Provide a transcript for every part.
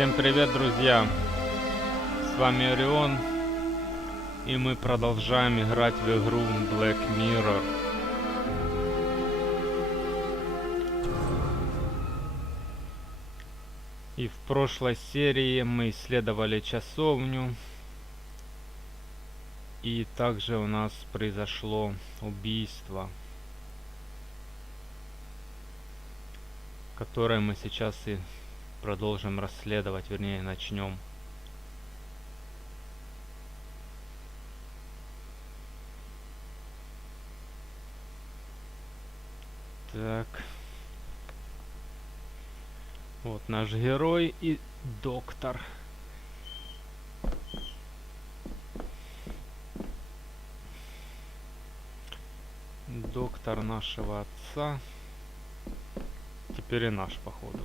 Всем привет, друзья! С вами Орион, и мы продолжаем играть в игру Black Mirror. И в прошлой серии мы исследовали часовню, и также у нас произошло убийство, которое мы сейчас и продолжим расследовать, вернее, начнем. Так. Вот наш герой и доктор. Доктор нашего отца. Теперь и наш, походу.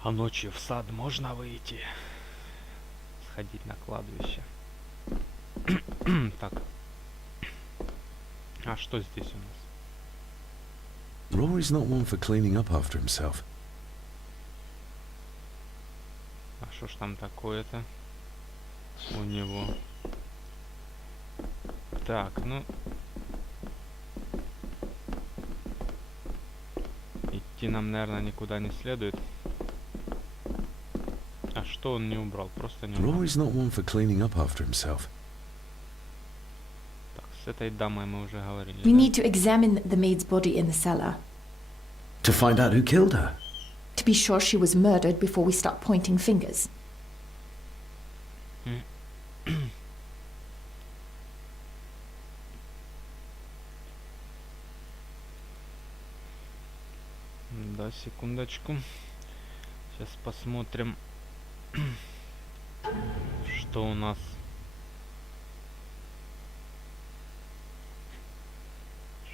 А ночью в сад можно выйти? Сходить на кладбище. Так. А что здесь у нас? Rory's not one for cleaning up after himself. А что ж там такое-то у него? Так, ну... Идти нам, наверное, никуда не следует. А что он не убрал? Просто не убрал. Rory's not one for cleaning up after himself. Так, с этой дамой мы уже говорили. We Да? need to examine the maid's body in the cellar. To find out who killed her. To be sure she was murdered before we start pointing fingers. Да, секундочку. Сейчас посмотрим, что у нас.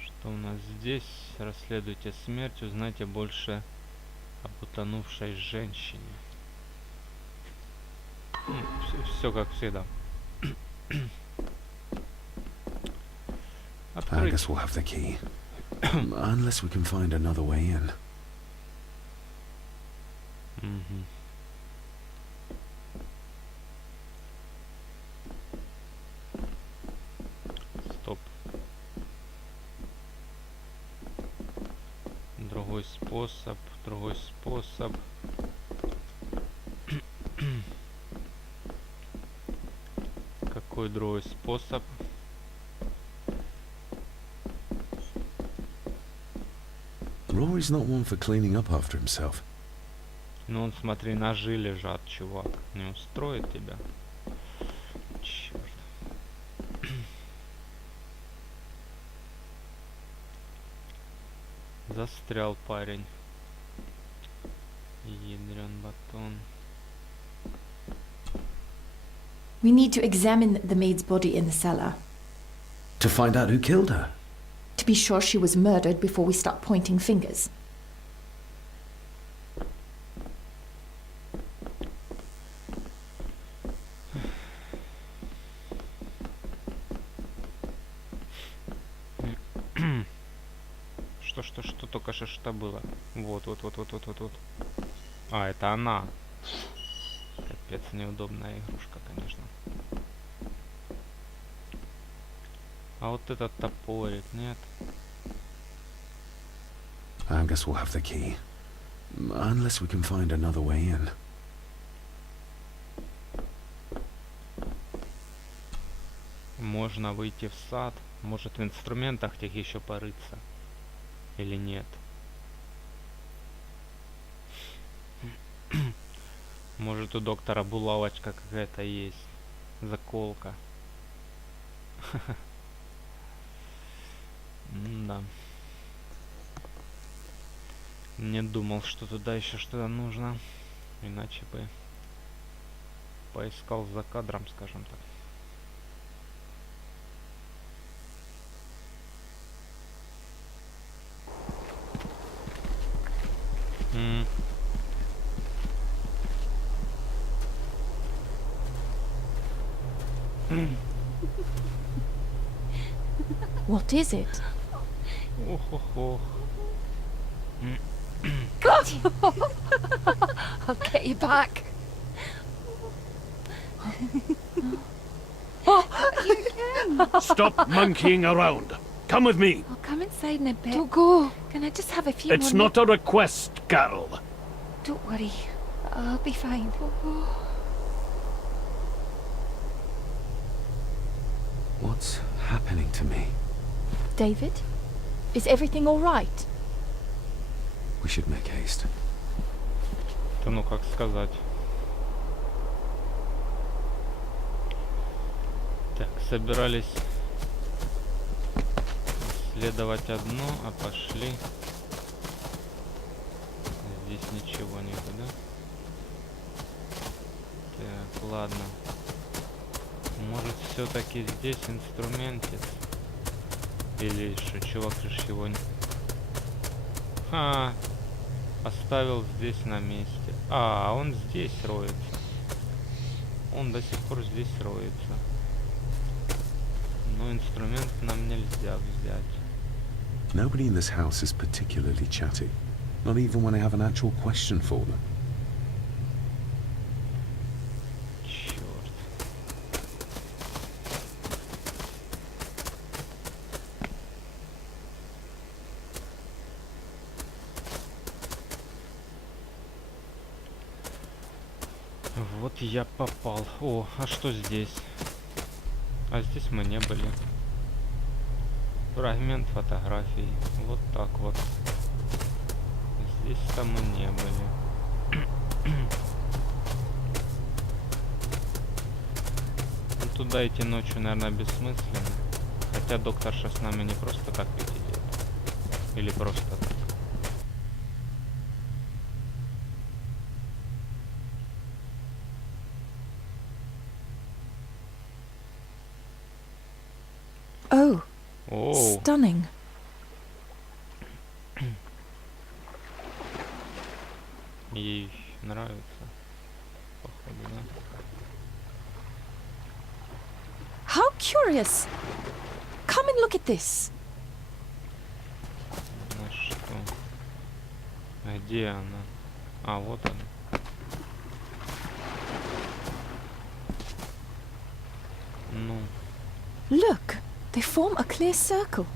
Что у нас здесь? Расследуйте смерть, узнайте больше об утонувшей женщине. Все как всегда. I Открыть. guess we'll have the key. Unless we can find another way in. Мгм. Стоп. Другой способ, другой способ. Какой другой способ? Rory's not one for cleaning up after himself. Ну, он, смотри, ножи лежат, чувак. Не устроит тебя? Черт. Застрял парень. Ядрен батон. We need to examine the maid's body in the cellar. To find out who killed her. To be sure she was murdered before we start pointing fingers. Что только что было? Вот. А, это она. Капец, неудобная игрушка, конечно. А вот этот топорик, нет? I guess we'll have the key. Unless we can find another way in. Можно выйти в сад. Может, в инструментах тех еще порыться. Или нет? Может, у доктора булавочка какая-то есть. Заколка. Да. Не думал, что туда еще что-то нужно. Иначе бы поискал за кадром, скажем так. What is it? Ох. got you. I'll get you back. Stop monkeying around. Come with me. I'll come inside in a bit. Don't go. Can I just have a few It's more not a request, Carol. Don't worry. I'll be fine. What's happening to me? David, is everything all right? We should make haste. Да ну как сказать. Так, собирались исследовать одно, а пошли. Здесь ничего нету, да? Так, ладно. Может, все-таки здесь инструментец? Или что, чувак же его не... Оставил здесь на месте. Он здесь роется. Он до сих пор здесь роется. Но инструмент нам нельзя взять. Nobody in this house is particularly chatty. Not even when I have an actual question for them. Черт. Вот я попал. О, а что здесь? А здесь мы не были. Фрагмент фотографии. Вот так вот. Здесь-то мы не были. Ну, туда идти ночью, наверное, бессмысленно. Хотя докторша с нами не просто так ведь идет. Или просто так. Oh, Оу. stunning. Ей нравится. Походу, да? How curious. Come and look at this. На что? Где она? Вот она. Ну. Look, they form a clear circle.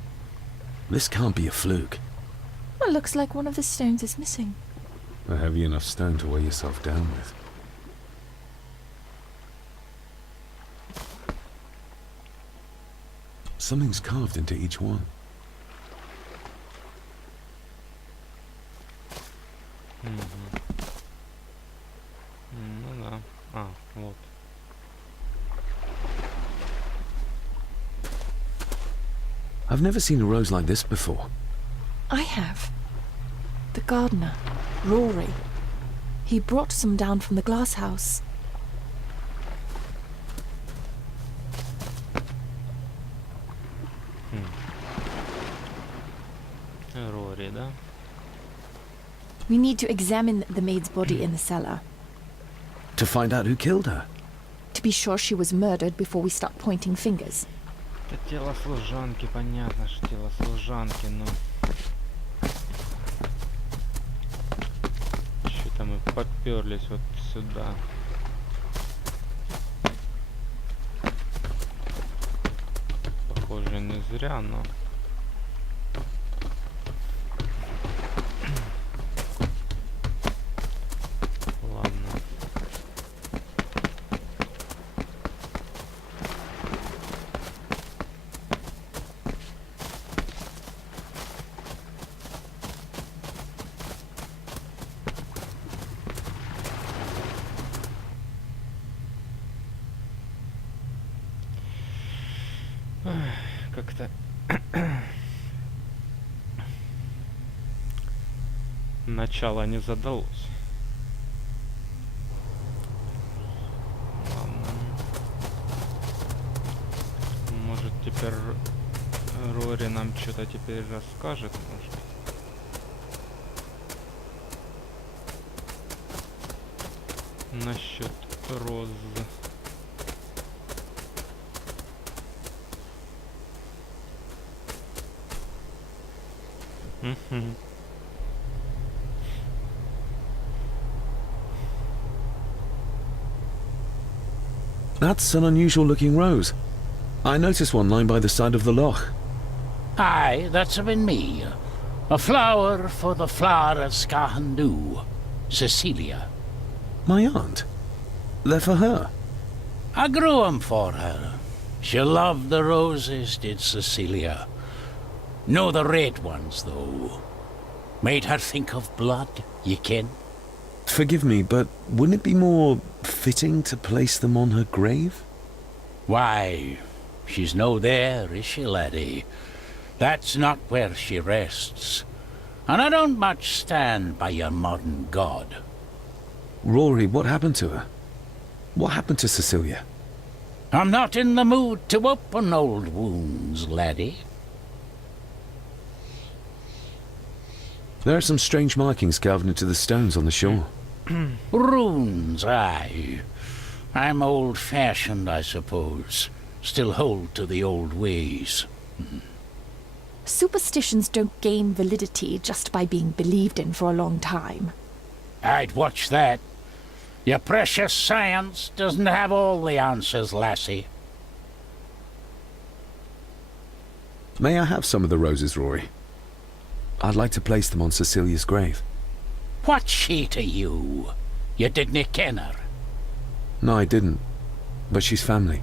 This can't be a fluke. Well, looks like one of the stones is missing. A heavy enough stone to weigh yourself down with. Something's carved into each one. Ну да. Вот. I've never seen a rose like this before. I have. The gardener, Rory. He brought some down from the glass house. Рори, да? We need to examine the maid's body in the cellar. To find out who killed her. To be sure she was murdered before we start pointing fingers. Это тело служанки, понятно, что тело служанки, но... Что-то мы поперлись вот сюда. Похоже, не зря, но... Ладно. Как-то начало не задалось. Ладно. Может, теперь Рори нам что-то теперь расскажет, может? Насчет роз. That's an unusual-looking rose. I noticed one lying by the side of the loch. Aye, that's been me. A flower for the flower of Scahandu, Cecilia. My aunt? They're for her? I grew 'em for her. She loved the roses, did Cecilia. No the red ones, though. Made her think of blood, ye ken. Forgive me, but wouldn't it be more fitting to place them on her grave? Why, she's no there, is she, laddie? That's not where she rests. And I don't much stand by your modern god. Rory, what happened to her? What happened to Cecilia? I'm not in the mood to open old wounds, laddie. There are some strange markings carved into the stones on the shore. Runes, aye. I'm old-fashioned, I suppose. Still hold to the old ways. Superstitions don't gain validity just by being believed in for a long time. I'd watch that. Your precious science doesn't have all the answers, lassie. May I have some of the roses, Rory? I'd like to place them on Cecilia's grave. What's she to you? You didn't ken her. No, I didn't. But she's family.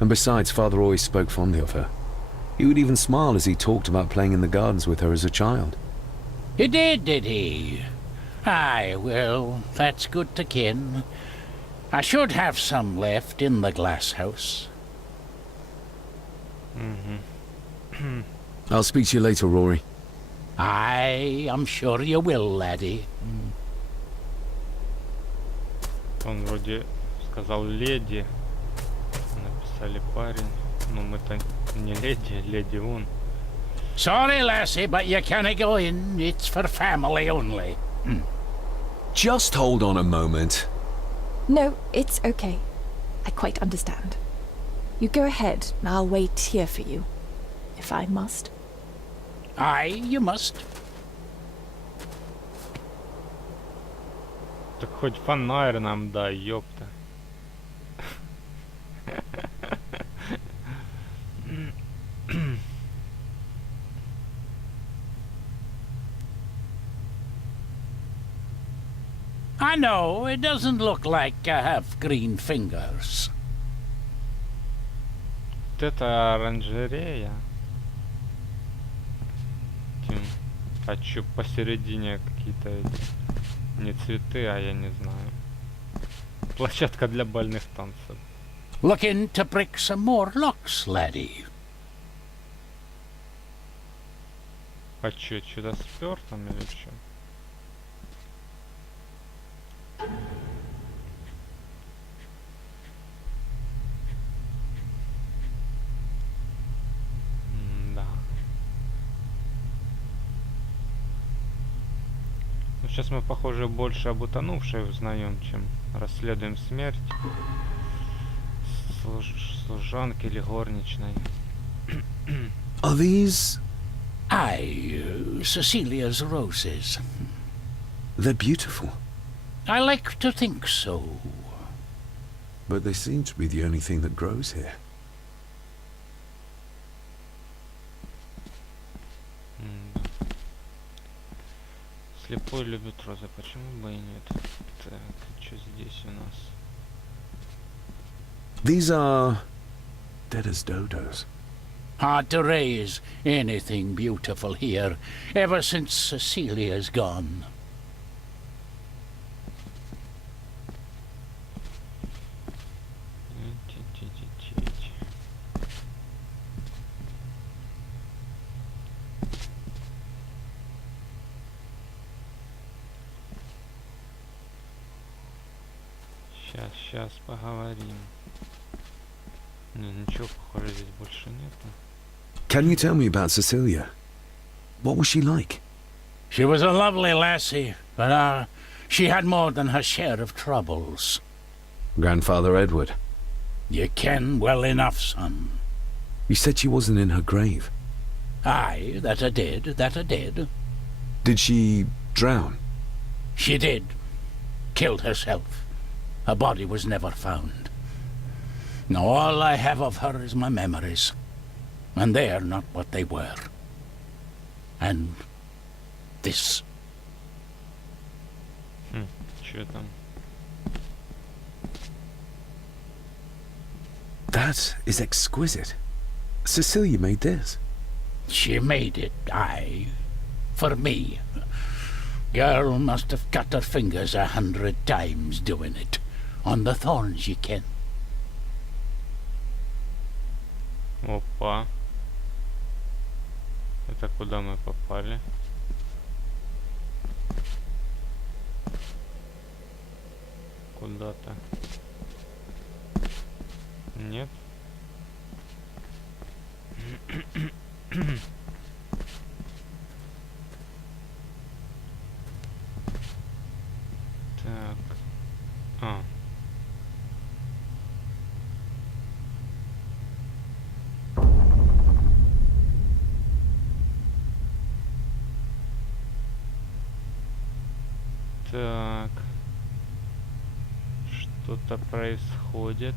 And besides, Father always spoke fondly of her. He would even smile as he talked about playing in the gardens with her as a child. He did he? Aye, well, that's good to ken. I should have some left in the glass house. I'll speak to you later, Rory. Aye, I'm sure you will, laddie. Он вроде сказал леди. Написали парень. Но мы-то не леди, леди он. Sorry, lassie, but you can't go in. It's for family only. Just hold on a moment. No, it's okay. I quite understand. You go ahead, and I'll wait here for you, if I must. Aye, you must. Так хоть фонарь нам дай, ёпта. I know, it doesn't look like I have green fingers. Вот это оранжерея. А чё посередине какие-то эти... Не цветы, а я не знаю. Площадка для бальных танцев. Looking to break some more locks, laddie. А чё, что-то спёр там или чё? Да. Ну, сейчас мы, похоже, больше об утонувшей узнаем, чем расследуем смерть служанки или горничной. Are these... Aye, Cecilia's roses. They're beautiful. I like to think so. But they seem to be the only thing that grows here. Слепой любит розы, почему бы и нет? Так, что здесь у нас? These are... dead as dodos. Hard to raise anything beautiful here, ever since Cecilia's gone. Сейчас поговорим. Не, ничего похоже здесь больше нету. Can you tell me about Cecilia? What was she like? She was a lovely lassie, but she had more than her share of troubles. Grandfather Edward. You ken well enough, son. You said she wasn't in her grave. Aye, that I did. Did she drown? She did. Killed herself. Her body was never found. Now all I have of her is my memories. And they're not what they were. And this. Чё там? That is exquisite. Cecilia made this. She made it, aye. For me. Girl must have cut her fingers 100 times doing it. On the thorns, you ken. Опа. Это куда мы попали? Куда-то. Нет. Так. А. Так. Что-то происходит.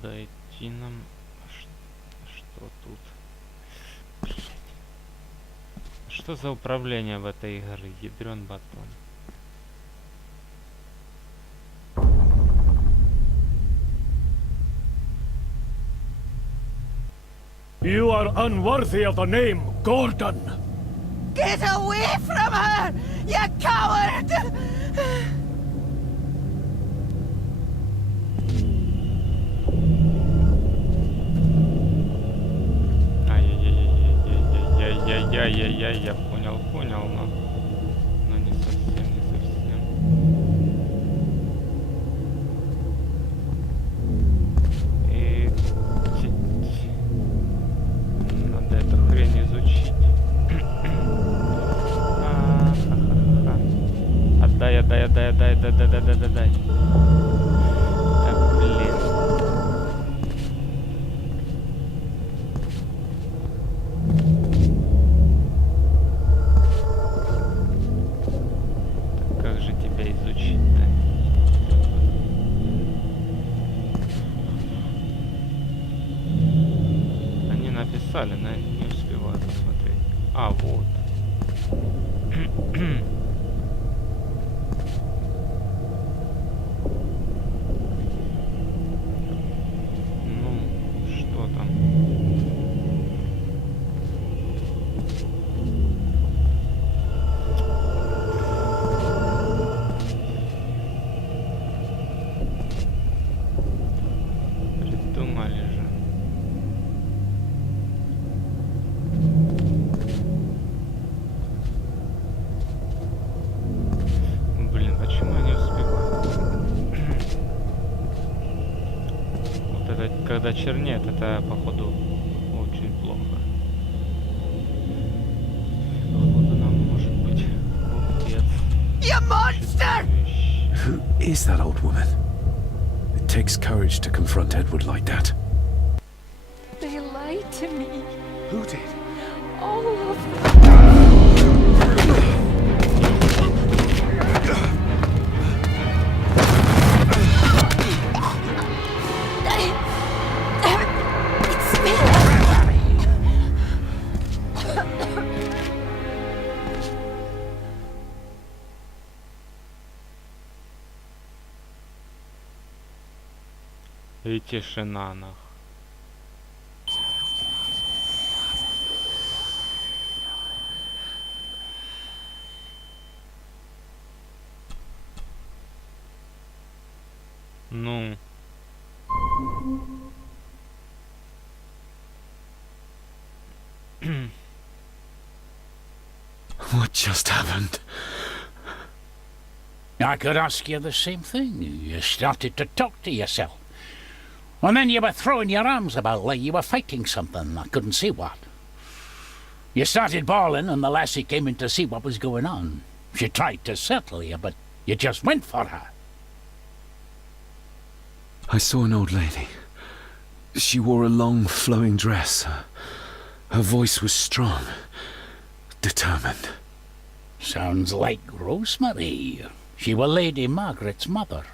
Куда идти нам? Что тут? Блять. Что за управление в этой игре? Ядрен батон. You are unworthy of the name Gordon. Get away from her, you coward! Ай-яй-яй-яй-яй-яй-яй-яй, я понял, но не совсем. И надо эту хрень изучить. Ха-ха-ха. Отдай. Так, блин. Как же тебя изучить-то? Они написали, но я не успеваю посмотреть. А, вот. Ну, что там? Придумали же. Блин, почему я не успеваю? Вот это, когда чернеет, это походу очень плохо. Походу нам может быть капец. You monster! Who is that old woman? It takes courage to confront Edward like that. They lied to me. Who did? All of them. It's me! И тишина нах. Ну. What just happened? I could ask you the same thing. You started to talk to yourself. And then you were throwing your arms about like you were fighting something. I couldn't see what. You started bawling and the lassie came in to see what was going on. She tried to settle you, but you just went for her. I saw an old lady. She wore a long, flowing dress. Her voice was strong, determined. Sounds like Rosemary. She was Lady Margaret's mother.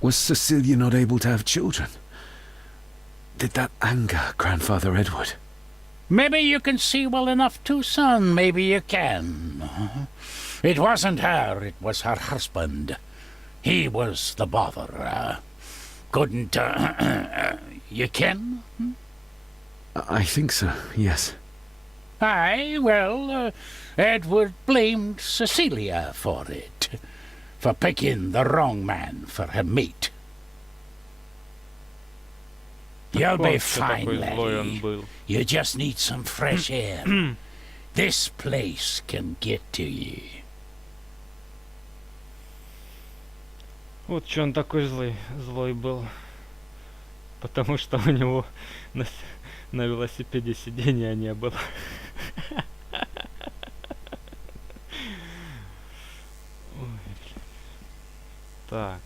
Was Cecilia not able to have children? Did that anger Grandfather Edward? Maybe you can see well enough too, son. Maybe you can. It wasn't her, it was her husband. He was the bother. Couldn't, you ken? I think so, yes. Aye, well, Edward blamed Cecilia for it. For picking the wrong man for her mate. You'll be Вот что fine, такой злой он laddie. был. You just need some fresh air. This place can get to you. Вот что он такой злой был. Потому что у него на велосипеде сидения не было. Ой, блин. Так.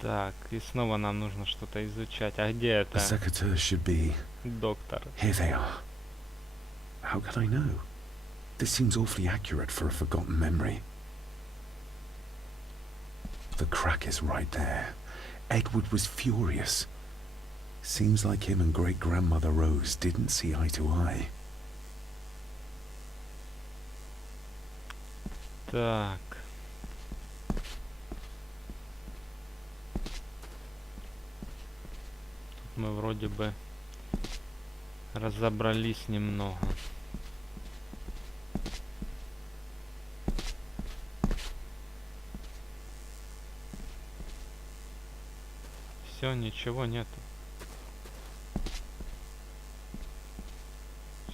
Так, и снова нам нужно что-то изучать. А где The это? secateurs should be... Доктор. Here they are. How could I know? This seems awfully accurate for a forgotten memory. The crack is right there. Edward was furious. Seems like him and great-grandmother Rose didn't see eye to eye. Так. Тут мы вроде бы разобрались немного. Все, ничего нету.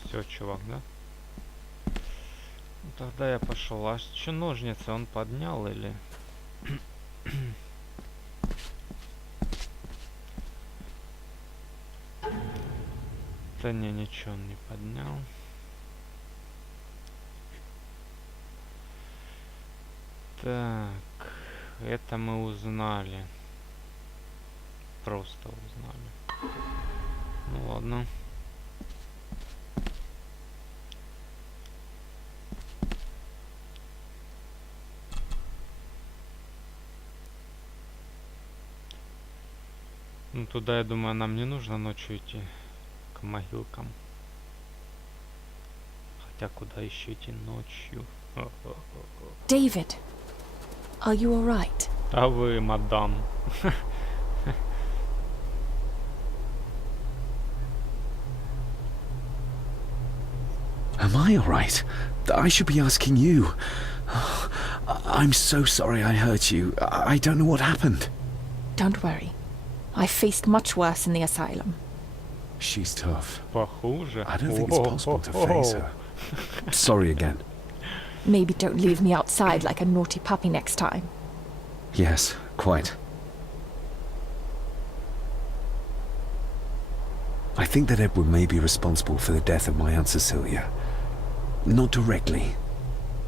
Все, чувак, да? Ну, тогда я пошел. А что ножницы он поднял или? Да не, ничего он не поднял. Так, это мы узнали. Просто узнали. Ну ладно. Ну туда, я думаю, нам не нужно ночью идти к могилкам. Хотя куда еще идти ночью? David, are you all right? А вы, мадам. Am I all right? I should be asking you. I'm so sorry I hurt you. I don't know what happened. Don't worry. I faced much worse in the asylum. She's tough. Похуже. I don't think it's possible to face her. Sorry again. Maybe don't leave me outside like a naughty puppy next time. Yes, quite. I think that Edward may be responsible for the death of my Aunt Cecilia. Not directly.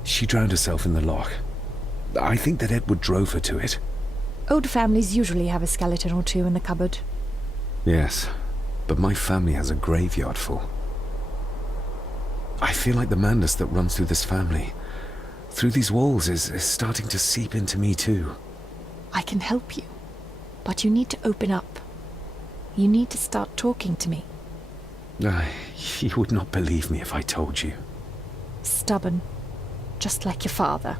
She drowned herself in the loch. I think that Edward drove her to it. Old families usually have a skeleton or two in the cupboard. Yes, but my family has a graveyard full. I feel like the madness that runs through this family, through these walls, is starting to seep into me too. I can help you, but you need to open up. You need to start talking to me. You would not believe me if I told you. Stubborn, just like your father.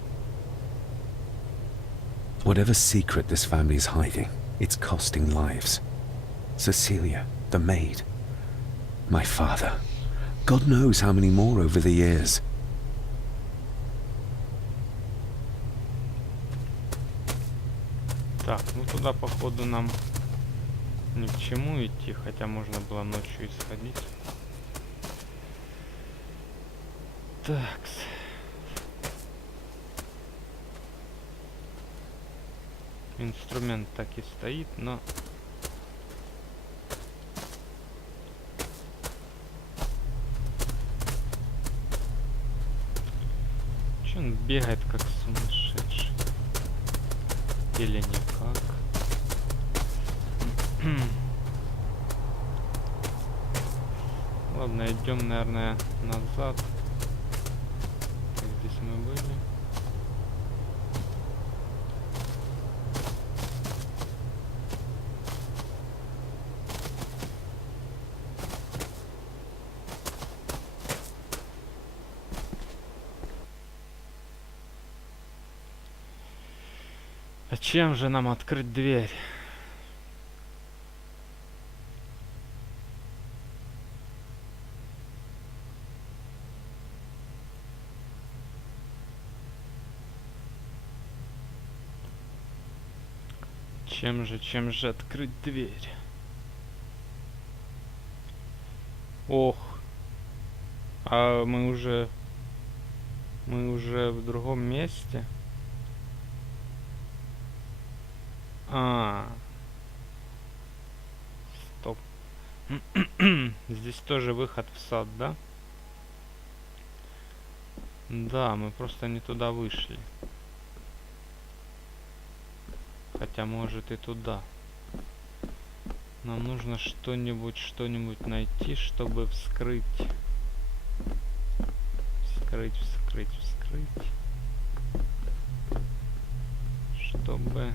Whatever secret this family is hiding, it's costing lives. Cecilia, the maid. My father. God knows how many more over the years. Так, ну туда походу нам ни к чему идти, хотя можно было ночью и сходить. Так. Инструмент так и стоит, но... Чё он бегает как сумасшедший? Или никак? Ладно, идем, наверное, назад. Так, здесь мы были. А чем же нам открыть дверь? Чем же открыть дверь? Ох. А мы уже в другом месте. Стоп. Здесь тоже выход в сад, да? Да, мы просто не туда вышли. Хотя, может, и туда. Нам нужно что-нибудь найти, чтобы вскрыть. Вскрыть. Чтобы...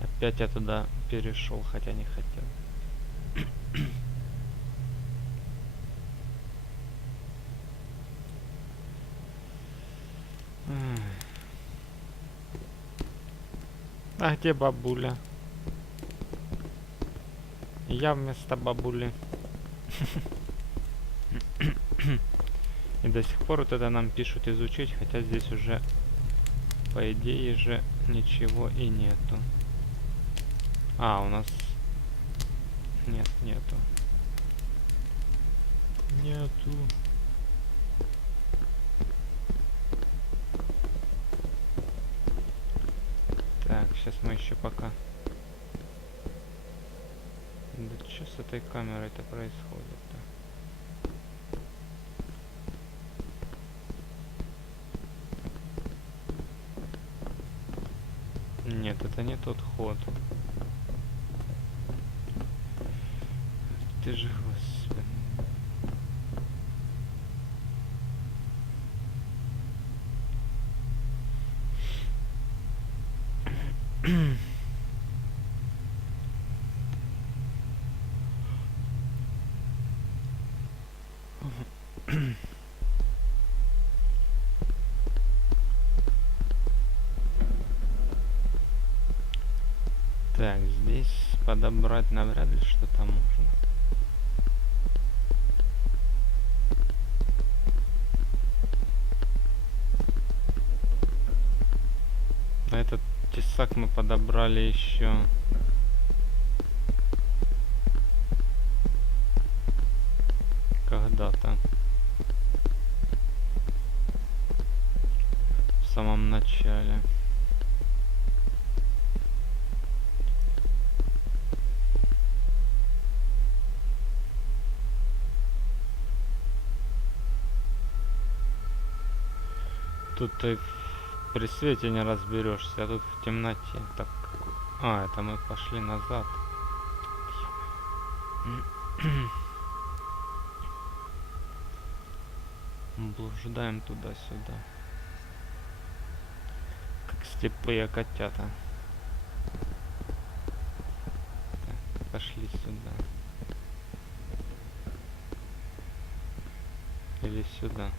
Опять я туда перешел, хотя не хотел. А где бабуля? Я вместо бабули. И до сих пор вот это нам пишут изучить, хотя здесь уже, по идее же, ничего и нету. А, у нас... Нету. Так, сейчас мы еще пока... Да что с этой камерой-то происходит-то? Нет, это не тот ход. Ты же, господи. Так, здесь подобрать навряд ли что-то можно. На этот тесак мы подобрали еще когда-то в самом начале. Тут ты при свете не разберешься, а тут в темноте. Так, это мы пошли назад. Блуждаем туда-сюда, как слепые котята. Так, пошли сюда. Или сюда.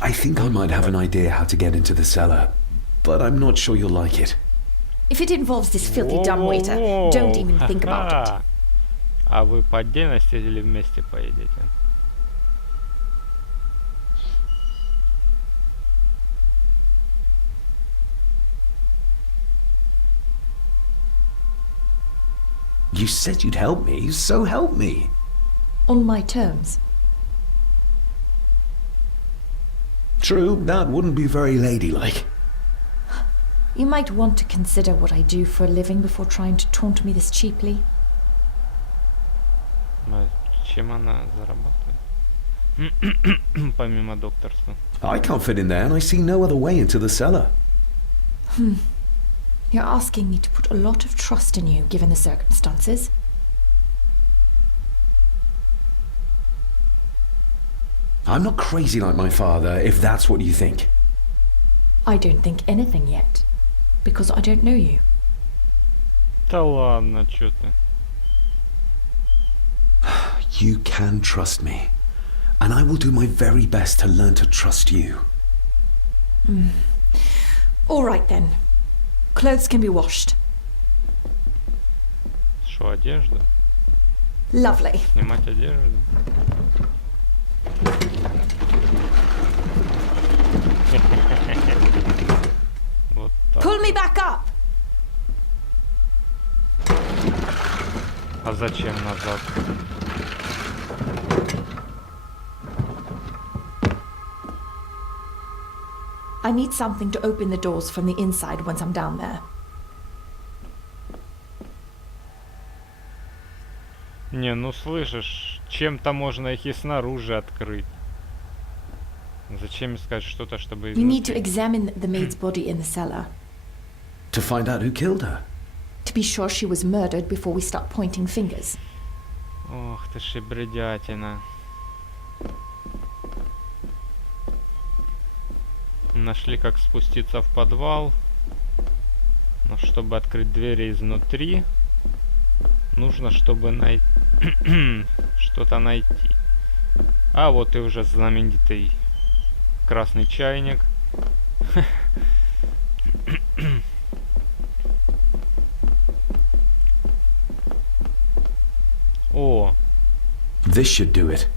I think I might have an idea how to get into the cellar, but I'm not sure you'll like it. If it involves this filthy dumbwaiter, don't even think about it. А вы по отдельности или вместе поедете? You said you'd help me, so help me. On my terms. True, that wouldn't be very ladylike. You might want to consider what I do for a living before trying to taunt me this cheaply. Чем она зарабатывает? Помимо докторства. I can't fit in there, and I see no other way into the cellar. You're asking me to put a lot of trust in you, given the circumstances. I'm not crazy like my father, if that's what you think. I don't think anything yet, because I don't know you. Да ладно, чё ты? You can trust me, and I will do my very best to learn to trust you. All right then. Clothes can be washed. Что, одежда? Lovely. Снимать одежду? Вот так. Pull me back up! А зачем назад? I need something to open the doors from the inside once I'm down there. Не, ну слышишь, чем-то можно их и снаружи открыть. Зачем искать что-то, чтобы You need to изнутри? examine the maid's body in the cellar. To find out who killed her. To be sure she was murdered before we start pointing fingers. Ох ты ж и бредятина. Нашли, как спуститься в подвал. Но чтобы открыть двери изнутри, нужно, чтобы что-то найти. А вот и уже знаменитый красный чайник. О, This should do it.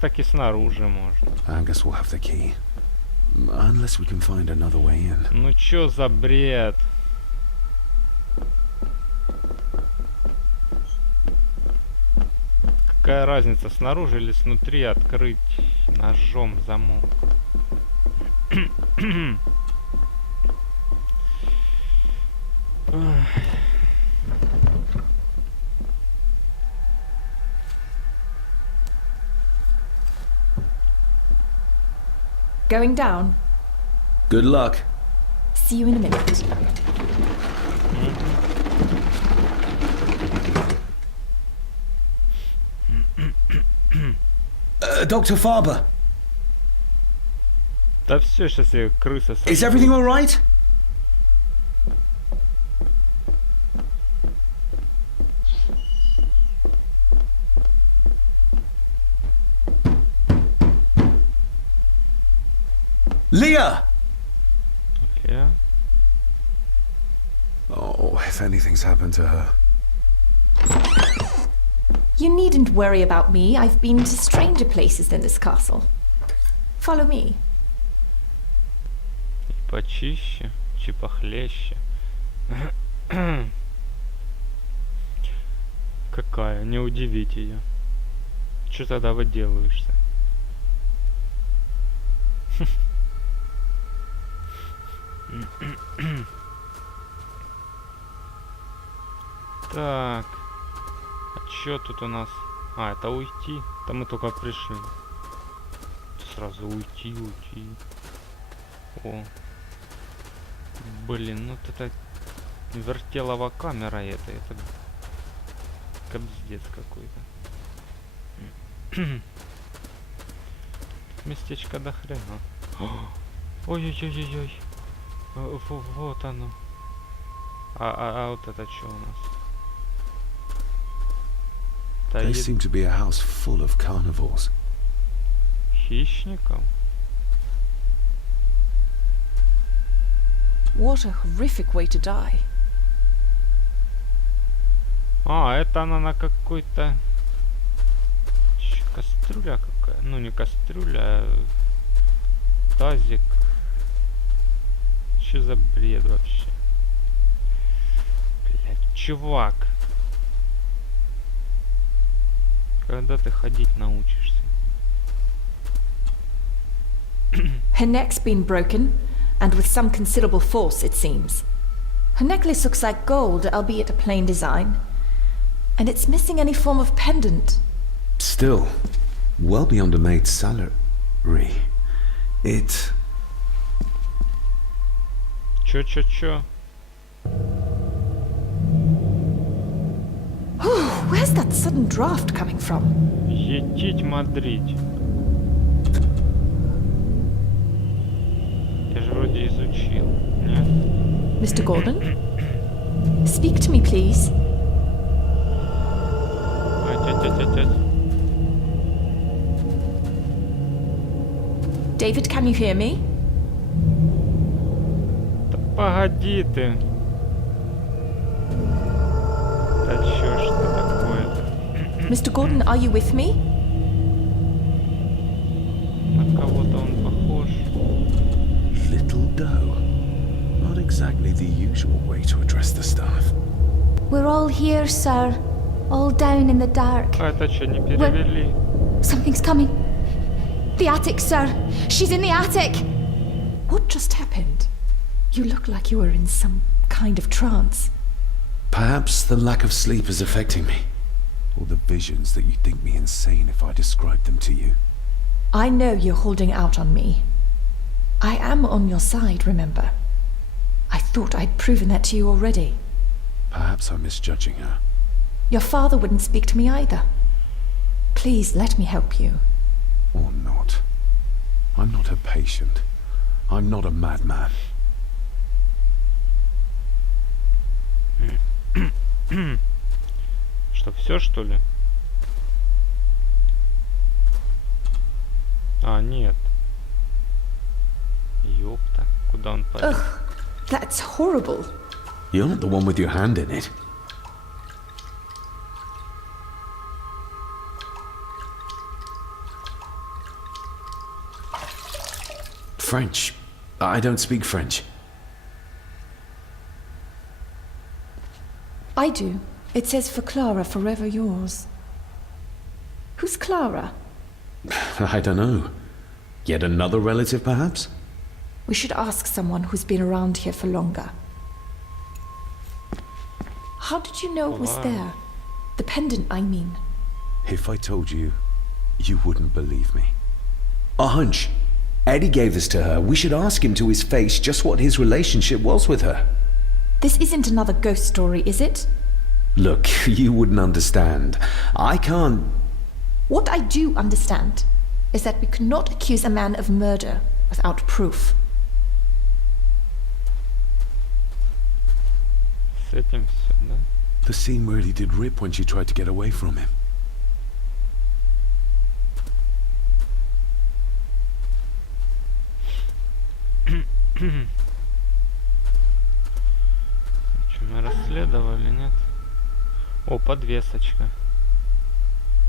так и снаружи можно. I guess we'll have the key. Unless we can find another way in. Ну чё за бред? Какая разница, снаружи или снутри открыть ножом замок? Going down. Good luck. See you in a minute. Dr. Farber, Да все, сейчас я крыса сожгу. is everything all right? Leah! Я? Oh, if anything's happened to her. You needn't worry about me. I've been to stranger places than this castle. Follow me. И почище, чи похлеще. Какая, не удивить ее. Че тогда выделываешься? Так. А чё тут у нас? А, это уйти. Там мы только пришли. Сразу уйти. О. Блин, ну это вертелова камера это кобздец какой-то. Местечко до хрена. Ой-ой-ой-ой-ой. Вот оно. А вот это что у нас? They seem to be a house full of carnivores. Хищников? What a horrific way to die. А, это она на какой-то... Кастрюля какая? Ну, не кастрюля, а тазик. Че за бред вообще? Блядь, чувак. Когда ты ходить научишься? Her neck's been broken, and with some considerable force, it seems. Her necklace looks like gold, albeit a plain design. And it's missing any form of pendant. Still, well beyond a maid's salary. It... Чё? Where's that sudden draft coming from? Етить Мадрид. Я же вроде изучил, нет? Mr. Gordon? Speak to me, please. Ать. David, can you hear me? Да погоди ты. Да чё ж ты такое-то? Mr. Gordon, are you with me? На кого-то он похож. Little doe. Not exactly the usual way to address the staff. We're all here, sir. All down in the dark. А это что, не перевели? Something's coming. The attic, sir. She's in the attic. What just happened? You look like you were in some kind of trance. Perhaps the lack of sleep is affecting me. Or the visions that you'd think me insane if I described them to you. I know you're holding out on me. I am on your side, remember? I thought I'd proven that to you already. Perhaps I'm misjudging her. Your father wouldn't speak to me either. Please let me help you. Or not. I'm not a patient. I'm not a madman. Что, все что ли? А, нет. Ёпта, куда он полез? Ugh, that's horrible. You're not the one with your hand in it. French. I don't speak French. I do. It says for Clara, forever yours. Who's Clara? I don't know. Yet another relative, perhaps? We should ask someone who's been around here for longer. How did you know it was Wow. there? The pendant, I mean. If I told you, you wouldn't believe me. A hunch. Eddie gave this to her. We should ask him to his face just what his relationship was with her. This isn't another ghost story, is it? Look, you wouldn't understand. I can't... What I do understand is that we could not accuse a man of murder without proof. С этим все, да? The scene really did rip when she tried to get away from him. Что, мы расследовали, нет? О, подвесочка.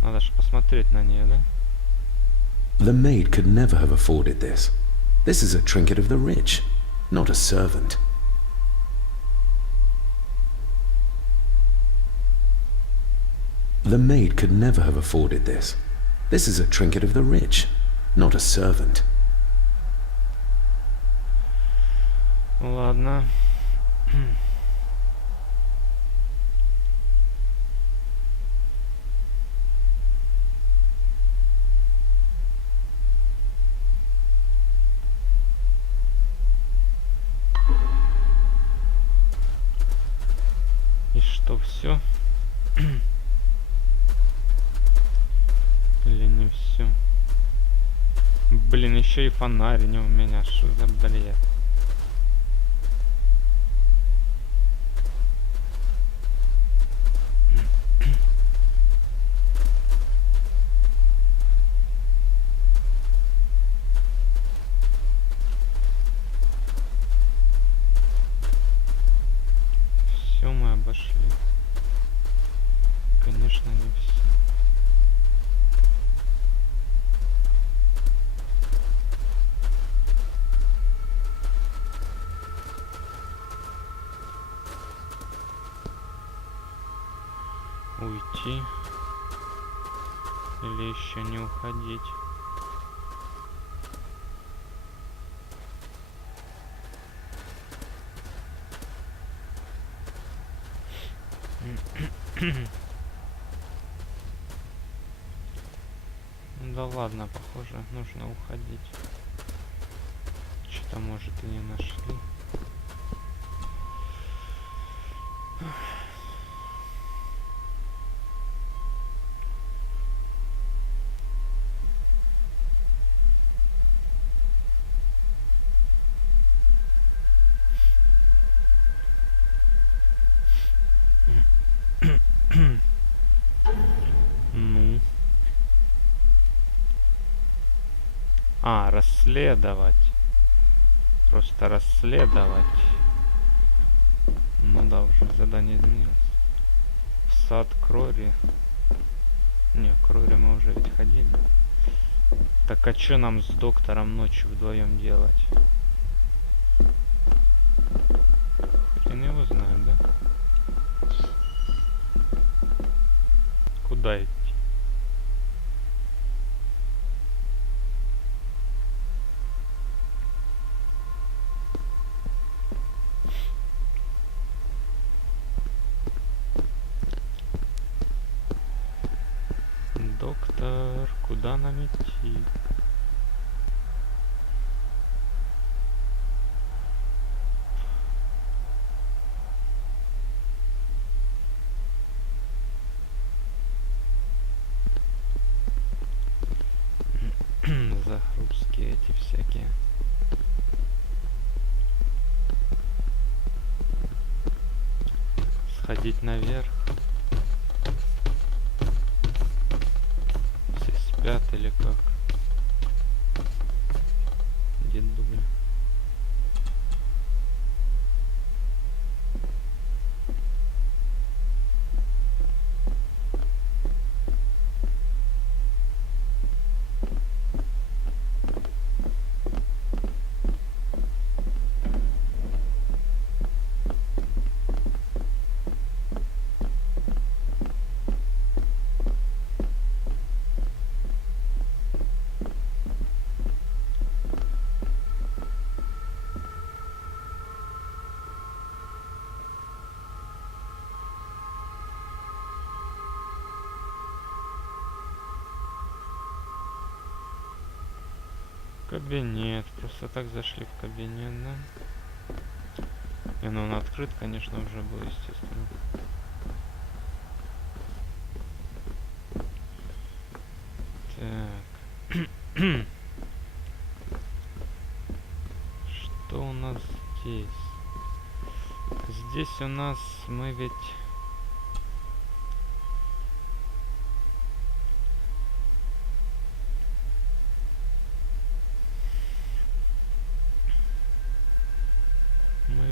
Надо же посмотреть на нее, да? The maid could never have afforded this. This is a trinket of the rich, not a servant. The maid could never have afforded this. This is a trinket of the rich, not a servant. Ладно. И что, все? Или не все? Блин, еще и фонарь не у меня. Что за бред? Все мы обошли. Конечно, не все. Уйти. Или еще не уходить. Да ладно, похоже, нужно уходить. Что-то, может, и не нашли. Ну. А, расследовать. Просто расследовать. Ну да, уже задание изменилось. В сад Крори. Не, Крори мы уже ведь ходили. Так а что нам с доктором ночью вдвоем делать? Хрен его знает, да? Куда идти? Доктор, куда нам идти? Загрузки эти всякие. Сходить наверх. Все спят или как? Дедуля. Кабинет. Просто так зашли в кабинет, да? И ну он открыт, конечно, уже был, естественно. Так. Что у нас здесь? Здесь у нас мы ведь...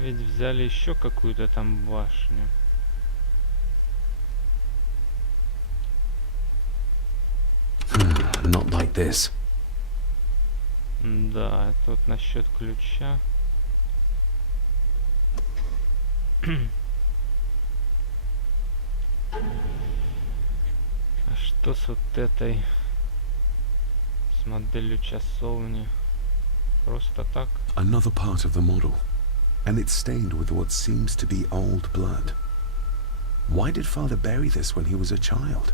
Ведь взяли еще какую-то там башню. Not like this. Да, тут насчет ключа. А что с вот этой? С моделью часовни? Просто так? Another part of the model. And it's stained with what seems to be old blood. Why did Father bury this when he was a child?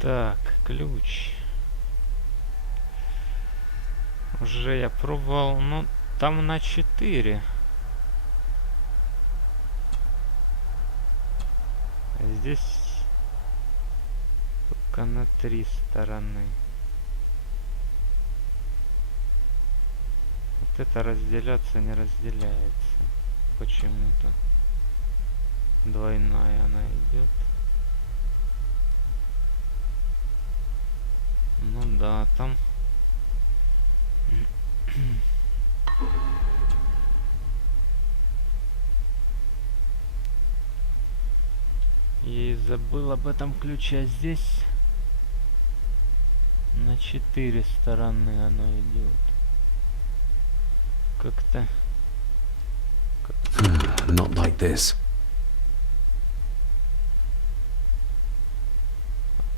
Так, ключ. Уже я пробовал, но там на 4. Здесь только на 3 стороны. Вот это разделяться не разделяется. Почему-то. Двойная она идет. Ну да, там... Я и забыл об этом ключе, а здесь... На 4 стороны оно идет. Как-то... Not like this.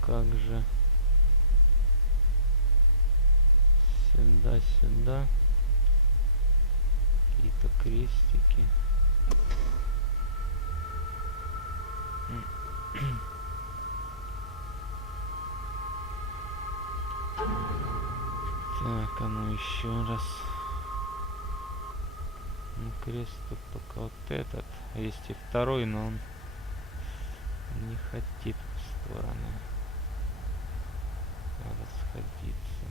Как же? Сюда, сюда. Какие-то крестики. Так, а ну еще раз. Ну, крест тут только вот этот. Есть и второй, но он не хотит в стороны расходиться.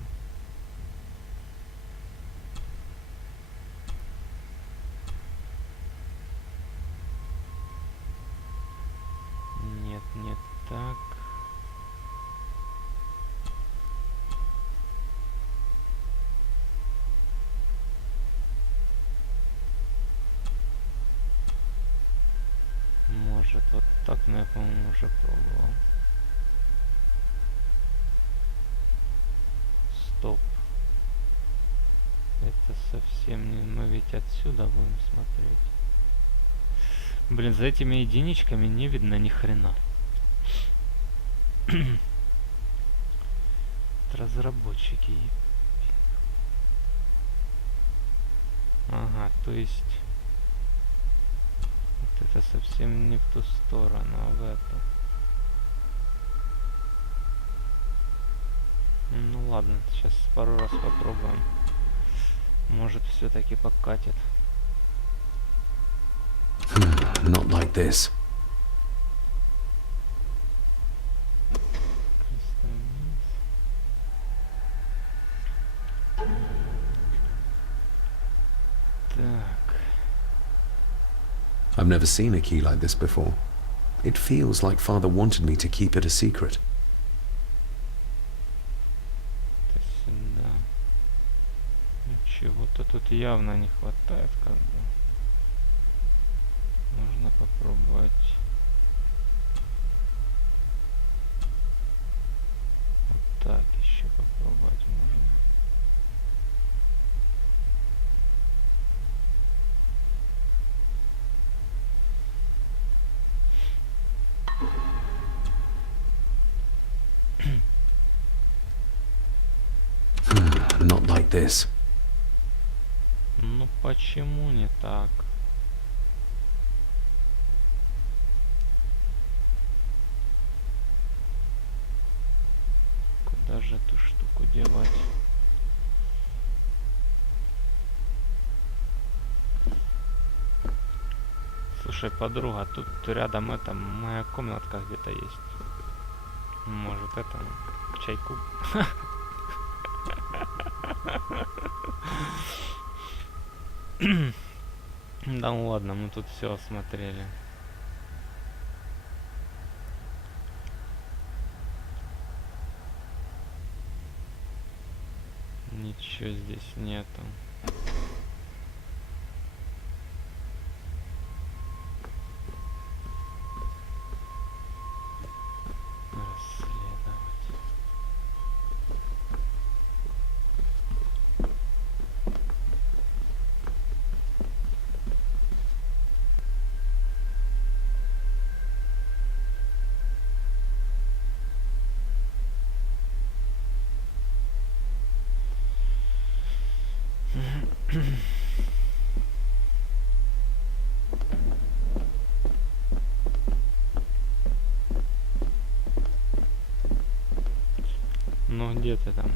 Нет, не так. Может вот так, но я, по-моему, уже пробовал. Стоп. Это совсем не... Мы ведь отсюда будем смотреть. Блин, за этими единичками не видно ни хрена. Это разработчики. Ага, то есть... Вот это совсем не в ту сторону, а в эту. Ну ладно, сейчас пару раз попробуем. Может, все-таки покатит. Not like this. Так. I've never seen a key like this before. It feels like Father wanted me to keep it a secret. Это сюда. Чего-то тут явно не хватает, как бы. Можно попробовать. Вот так еще попробовать можно. Not like this. Ну почему не так? Куда же эту штуку девать? Слушай, подруга, тут рядом это моя комнатка где-то есть. Может, это чайку? Да ну ладно, мы тут все осмотрели. Ничего здесь нету. Расследовать. Ну где ты там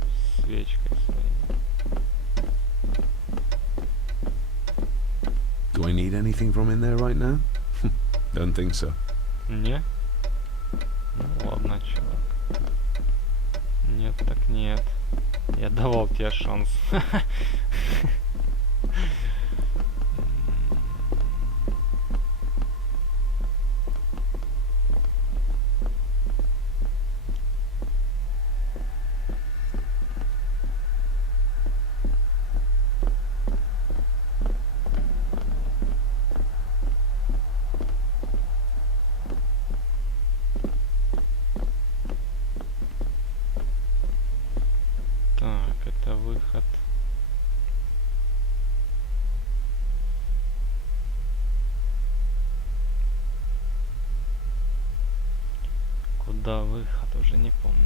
с свечкой своей? Do I need anything from in there right now? Don't think so. Не? Ну ладно, чувак. Нет, так нет. Я давал тебе шанс. куда выход, уже не помню.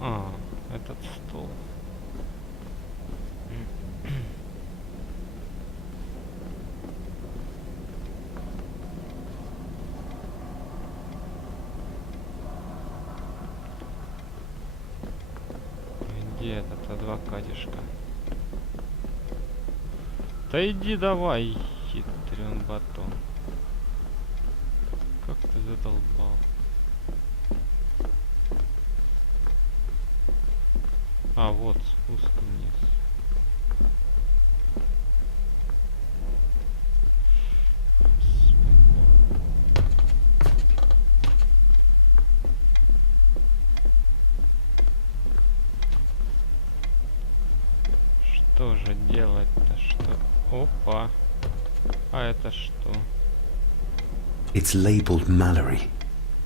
А, этот стол. Где этот адвокатишка? Да иди давай, хитрен батон. Как ты задолбал. А, вот, спуск вниз. Что же делать-то? Что? Опа. А это что? It's labeled Mallory.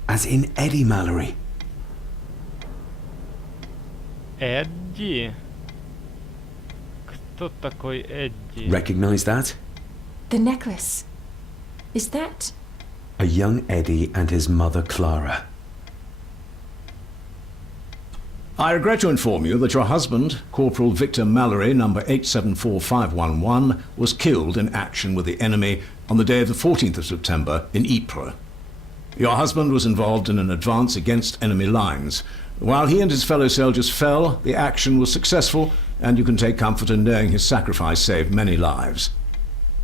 As in Eddie Mallory. Эдди? Кто такой Эдди? Recognize that? The necklace. Is that... A young Eddie and his mother Clara. I regret to inform you that your husband, Corporal Victor Mallory, number 874511, was killed in action with the enemy on the day of the 14th of September in Ypres. Your husband was involved in an advance against enemy lines. While he and his fellow soldiers fell, the action was successful, and you can take comfort in knowing his sacrifice saved many lives.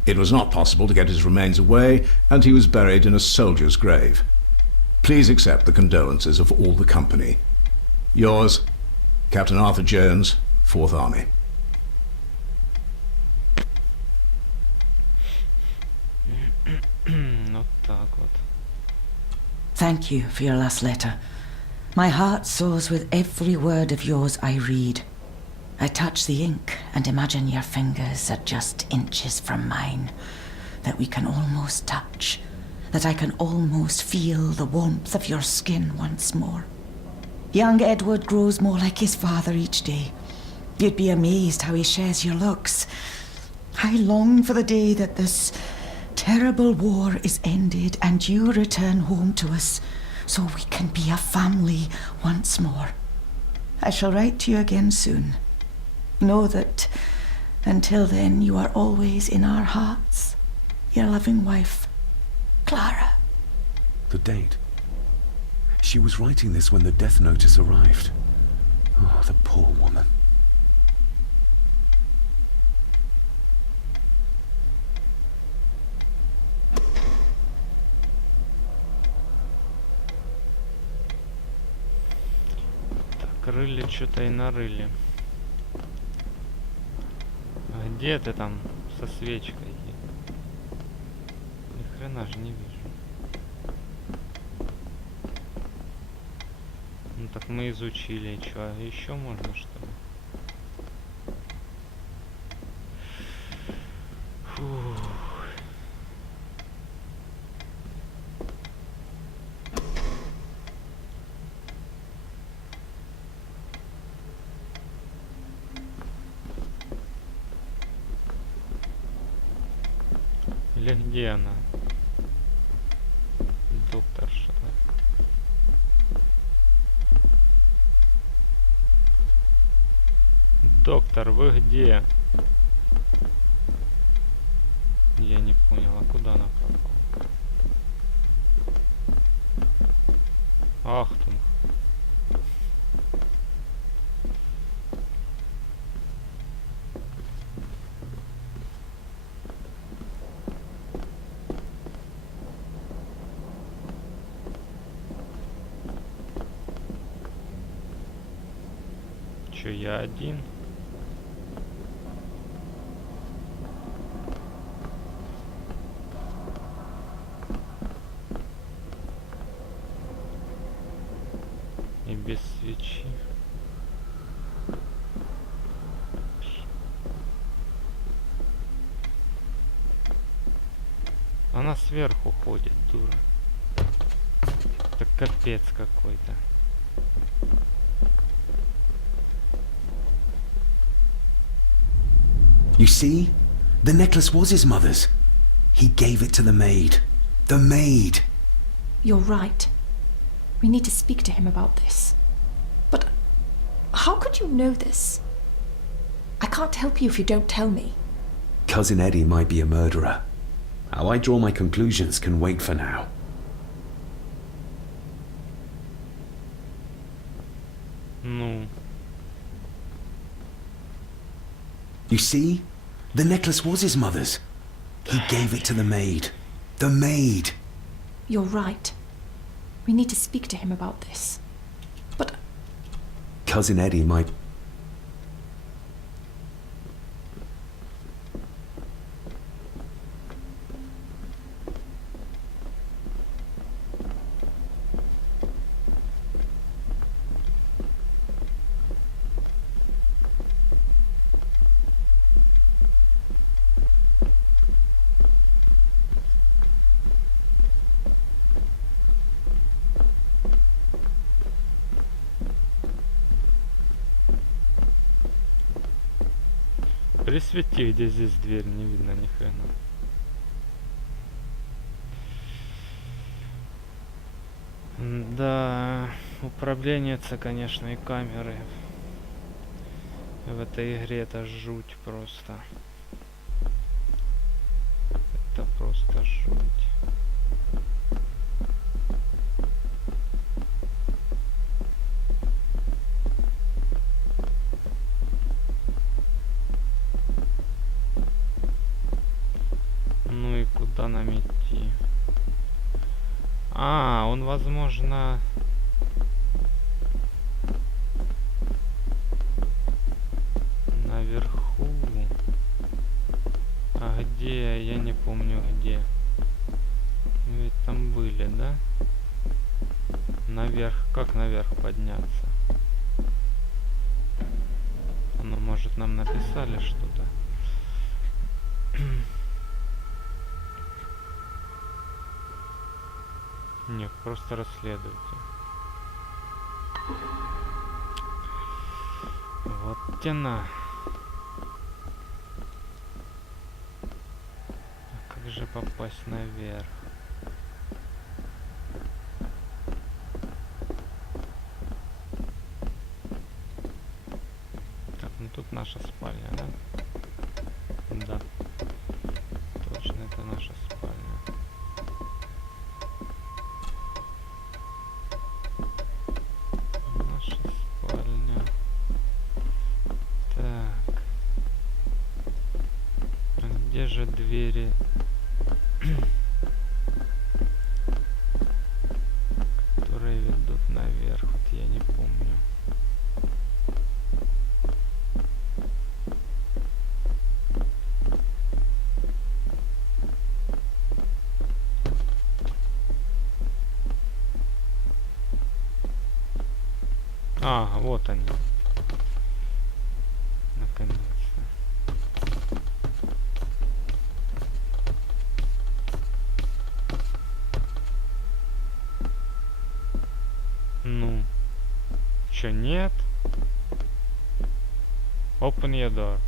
It was not possible to get his remains away, and he was buried in a soldier's grave. Please accept the condolences of all the company. Yours, Captain Arthur Jones, 4th Army. Вот так вот. Thank you for your last letter. My heart soars with every word of yours I read. I touch the ink and imagine your fingers are just inches from mine, that we can almost touch, that I can almost feel the warmth of your skin once more. Young Edward grows more like his father each day. You'd be amazed how he shares your looks. I long for the day that this terrible war is ended and you return home to us, so we can be a family once more. I shall write to you again soon. Know that until then you are always in our hearts. Your loving wife, Clara. The date. She was writing this when the death notice arrived. Oh, the poor woman. Так, рыли что-то и нарыли. А где ты там со свечкой? Ни хрена же не вижу. Ну так мы изучили, и чё, еще можно что ли? Фух. Или где она? Докторша. Доктор, вы где? Я не понял, а куда она пропала? Ахтунг. Чё, я один? И без свечи. Она сверху ходит, дура. Это капец какой-то. You see? The necklace was his mother's. He gave it to the maid. The maid! You're right. We need to speak to him about this. But how could you know this? I can't help you if you don't tell me. Cousin Eddie might be a murderer. How I draw my conclusions can wait for now. Ну, You see? The necklace was his mother's. He gave it to the maid. The maid! You're right. We need to speak to him about this. But Cousin Eddie might... присвети, где здесь дверь, не видно ни хрена. Да, управление-то, конечно, и камеры в этой игре это жуть просто. Это просто жуть. Ну и куда нам идти? А, он, возможно... наверху. А где? Я не помню где. Мы ведь там были, да? Наверх. Как наверх подняться? Ну, может, нам написали что-то? Нет, просто расследуйте. Вот тяна. А как же попасть наверх? Так, ну тут наша спальня, да? Да. Точно, это наша спальня. Наша спальня. Так. А где же двери? Которые ведут наверх? Вот я не помню. А, вот они. Наконец-то. Ну. Чё, нет? Open your door.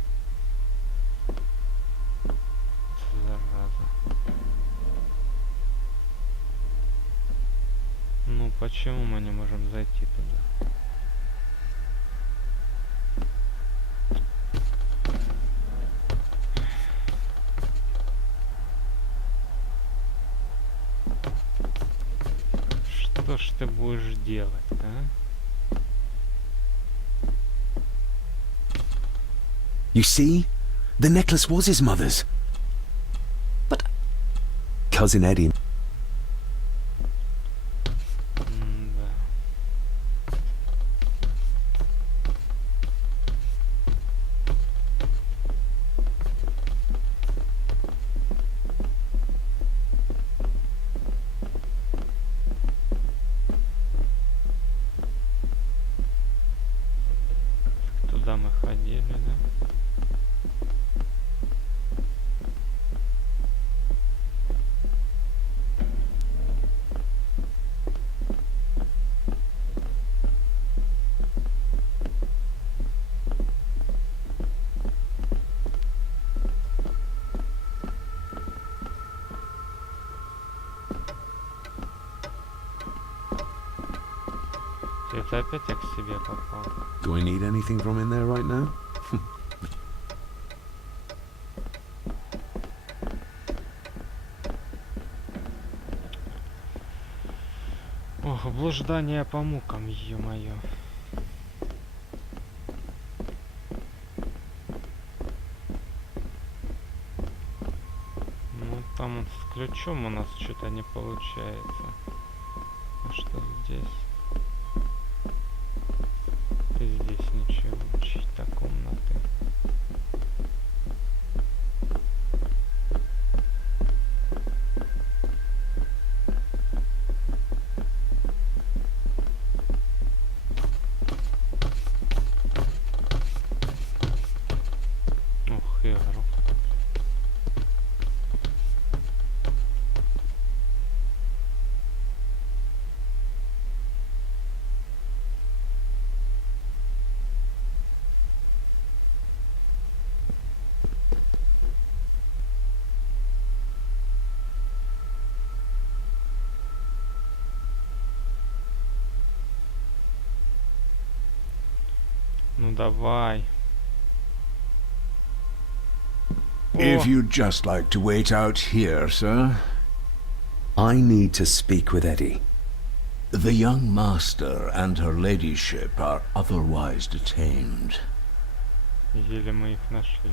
Зараза. Ну, почему мы не можем зайти туда? Что ж ты будешь делать, а? You see? The necklace was his mother's. But Cousin Eddie... Да. Туда мы ходили, да? Это опять я к себе попал. Do I need anything from in there right now? Ох, блуждание по мукам, ё-моё. Ну, там вот с ключом у нас что-то не получается. А что здесь? И здесь ничего. Чьи-то комнаты. Ух, и грохот. Ну давай. If you'd just like to wait out here, sir. I need to speak with Eddie. The young master and her ladyship are otherwise detained. Еле мы их нашли.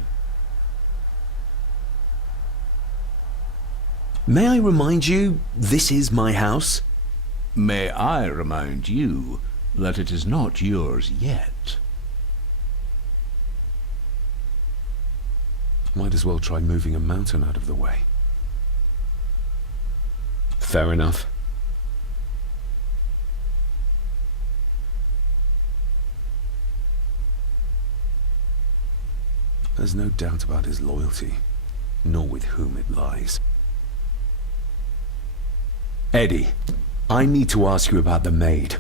May I remind you, this is my house? May I remind you that it is not yours yet? Might as well try moving a mountain out of the way. Fair enough. There's no doubt about his loyalty, nor with whom it lies. Eddie, I need to ask you about the maid.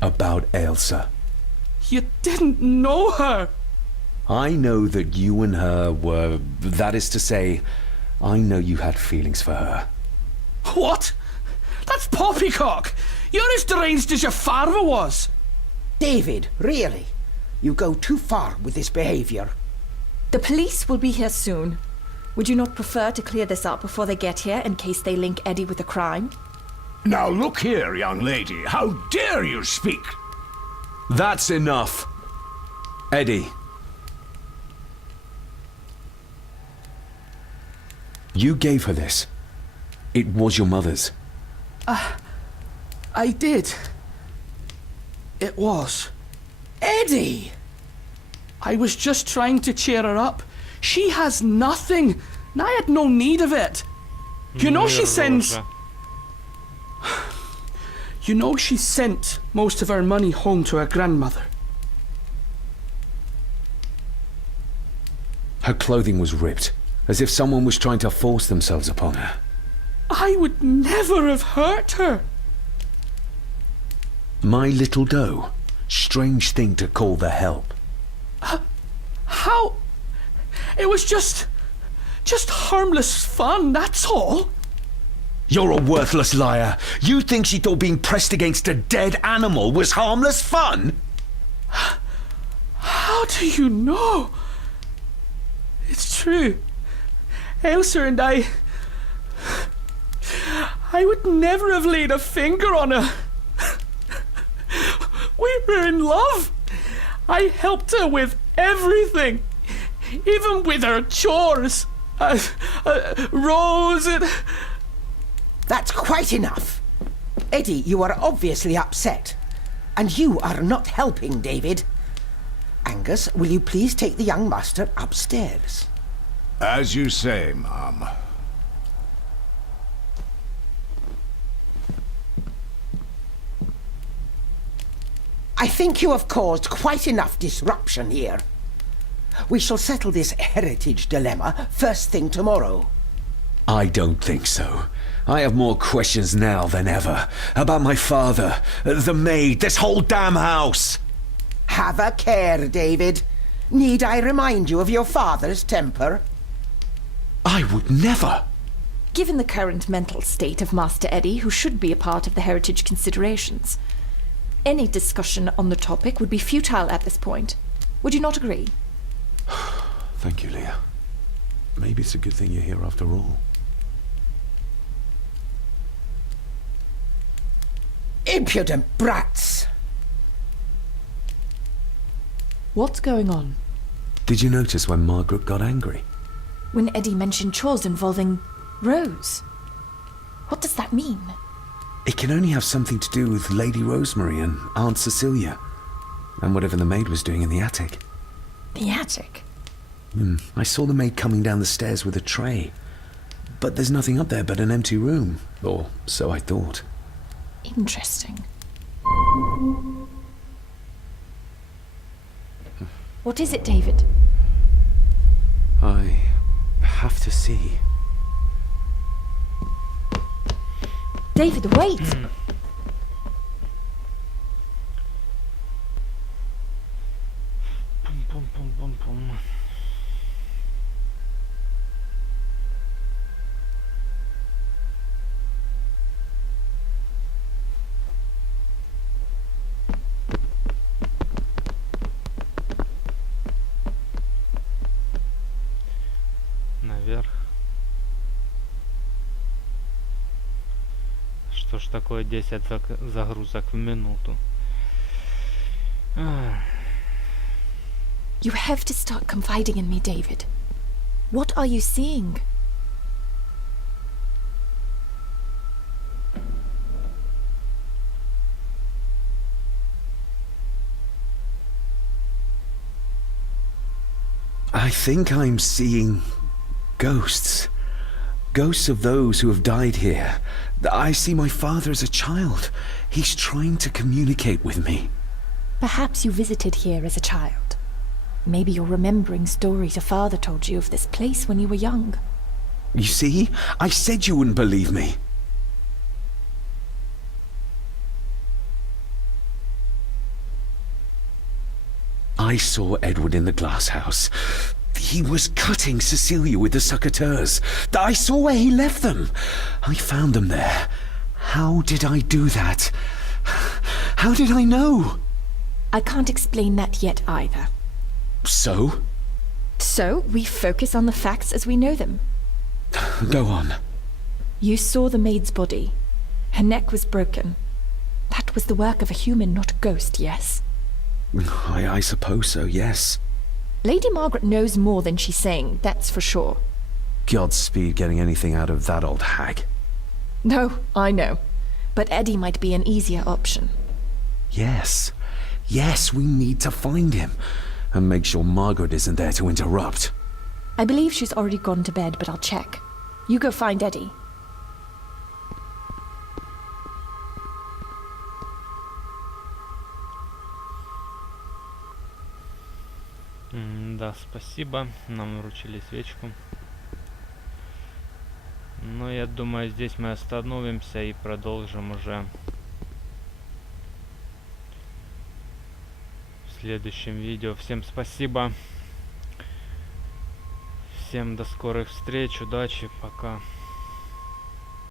About Ailsa. You didn't know her! I know that you and her were... That is to say, I know you had feelings for her. What? That's poppycock! You're as deranged as your father was! David, really? You go too far with this behavior. The police will be here soon. Would you not prefer to clear this up before they get here in case they link Eddie with the crime? Now look here, young lady. How dare you speak? That's enough. Eddie. You gave her this. It was your mother's. I did. It was. Eddie! I was just trying to cheer her up. She has nothing, and I had no need of it. You know she sends... You know she sent most of her money home to her grandmother. Her clothing was ripped, as if someone was trying to force themselves upon her. I would never have hurt her. My little doe. Strange thing to call the help. How? It was just harmless fun, that's all. You're a worthless liar. You think she thought being pressed against a dead animal was harmless fun? How do you know? It's true. Ailsa and I would never have laid a finger on her. We were in love. I helped her with everything, even with her chores. Rose and... That's quite enough. Eddie, you are obviously upset. And you are not helping, David. Angus, will you please take the young master upstairs? As you say, Mum. I think you have caused quite enough disruption here. We shall settle this heritage dilemma first thing tomorrow. I don't think so. I have more questions now than ever. About my father, the maid, this whole damn house. Have a care, David. Need I remind you of your father's temper? I would never. Given the current mental state of Master Eddie, who should be a part of the heritage considerations, any discussion on the topic would be futile at this point. Would you not agree? Thank you, Leah. Maybe it's a good thing you're here after all. Impudent brats! What's going on? Did you notice when Margaret got angry? When Eddie mentioned chores involving Rose. What does that mean? It can only have something to do with Lady Rosemary and Aunt Cecilia, and whatever the maid was doing in the attic. The attic? I saw the maid coming down the stairs with a tray, but there's nothing up there but an empty room, or so I thought. Interesting. What is it, David? I have to see. David, wait! Наверх. Что ж такое 10 загрузок в минуту? You have to start confiding in me, David. What are you seeing? I think I'm seeing ghosts. Ghosts of those who have died here. I see my father as a child. He's trying to communicate with me. Perhaps you visited here as a child. Maybe you're remembering stories your father told you of this place when you were young. You see? I said you wouldn't believe me. I saw Edward in the glass house. He was cutting Cecilia with the succotaurs. I saw where he left them. I found them there. How did I do that? How did I know? I can't explain that yet either. So? So, we focus on the facts as we know them. Go on. You saw the maid's body. Her neck was broken. That was the work of a human, not a ghost, yes? I suppose so, yes. Lady Margaret knows more than she's saying, that's for sure. Godspeed getting anything out of that old hag. No, I know. But Eddie might be an easier option. Yes. Yes, we need to find him. And make sure Margaret isn't there to interrupt. I believe she's already gone to bed, but I'll check. You go find Eddie. Да, спасибо. Нам вручили свечку. Но я думаю, здесь мы остановимся и продолжим уже в следующем видео. Всем спасибо. Всем до скорых встреч. Удачи. Пока.